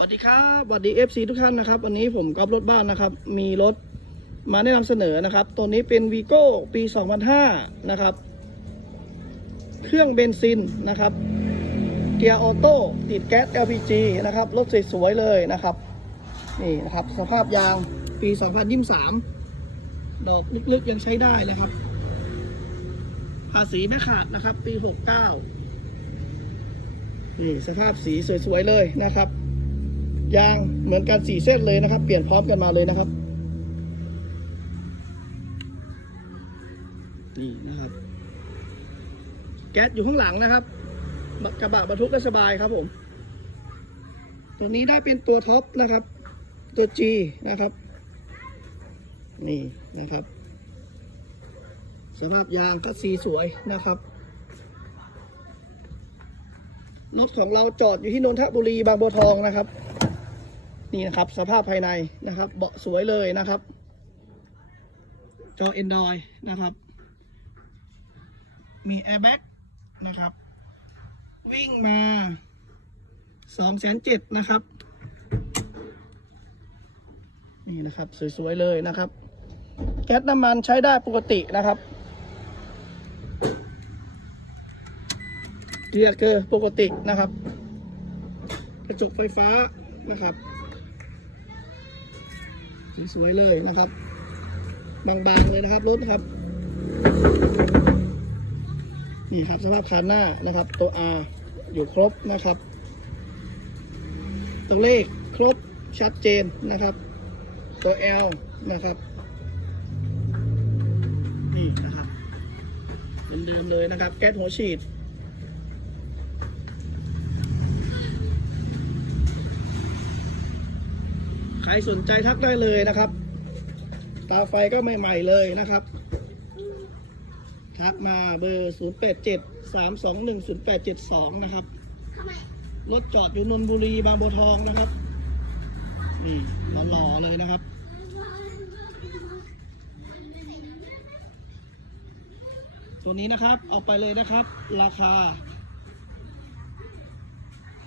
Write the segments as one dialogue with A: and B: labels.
A: สวัสดีครับสวัสดี FC ทุกท่านนะครับ วันนี้ผมกอล์ฟรถบ้านนะครับ มีรถมาแนะนำเสนอนะครับ ตัวนี้เป็นวีโก้ปี 2005 นะครับ เครื่องเบนซินนะครับ เกียร์ออโต้ติดแก๊ส LPG นะครับ รถสวยๆเลยนะครับ นี่นะครับ สภาพยางปี 2023 ดอกลึกๆยังใช้ได้เลยครับ ภาษีไม่ขาดนะครับ ปี 69 นี่สภาพสีสวยๆเลยนะครับ ยางเหมือนกันสี่เส้นเลยนะครับ เปลี่ยนพร้อมกันมาเลยนะครับ นี่นะครับ แก๊สอยู่ข้างหลังนะครับกระบะบรรทุกได้สบายครับผม ตัวนี้ได้เป็นตัวท็อปนะครับ ตัว G นะครับ นี่นะครับสภาพยางก็สีสวยนะครับรถของเราจอดอยู่ที่นนทบุรีบางบัวทองนะครับ นี่นะครับ สภาพภายในนะครับ เบาะสวยเลยนะครับ จอ Android นะครับ มีแอร์แบ็กนะครับ วิ่งมา2องแสนเจ็ดนะครับ นี่นะครับ สวย ๆ เลยนะครับ แก๊สน้ำมันใช้ได้ปกตินะครับเกียร์เกอร์ปกตินะครับ กระจกไฟฟ้านะครับ สวยๆเลยนะครับ บางๆเลยนะครับรถนะครับนี่ครับสภาพคันหน้านะครับ ตัว R อยู่ครบนะครับ ตัวเลขครบชัดเจนนะครับ ตัว L นะครับนี่นะครับเป็นเดิมเลยนะครับ แก๊สหัวฉีด ครสนใจทักได้เลยนะครับ ตาไฟก็ใหม่ๆเลยนะครับ ทักมาเบอร์ 0 8 7 3 2 1 0 8 7 2 นะครับ รถจอดอยู่นนทบุรีบางบัวทองนะครับนี่หล่อๆเลยนะครับตัวนี้นะครับเอาไปเลยนะครับ ราคา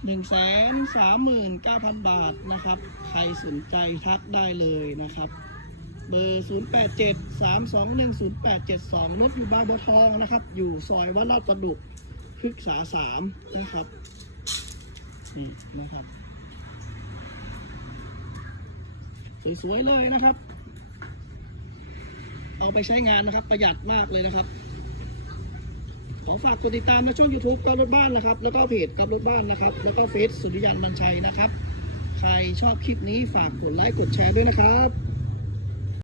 A: หนึ่งแสนสามหมื่นเก้าพันบาทนะครับ ใครสนใจทักได้เลยนะครับ เบอร์ 0 8 7 3 2 1 0 8 7 2 รถอยู่บางบัวทองนะครับ อยู่ซอยวัดลาดประดุกพฤกษาสามนะครับ นี่นะครับ สวย ๆ เลยนะครับ เอาไปใช้งานนะครับประหยัดมากเลยนะครับ ขอฝากกดติดตามในช่อง YouTube กอล์ฟรถบ้านนะครับ แล้วก็เพจกอล์ฟรถบ้านนะครับ แล้วก็เฟซสุริยันบัญชัยนะครับ ใครชอบคลิปนี้ฝากกดไลค์กดแชร์ด้วยนะครับ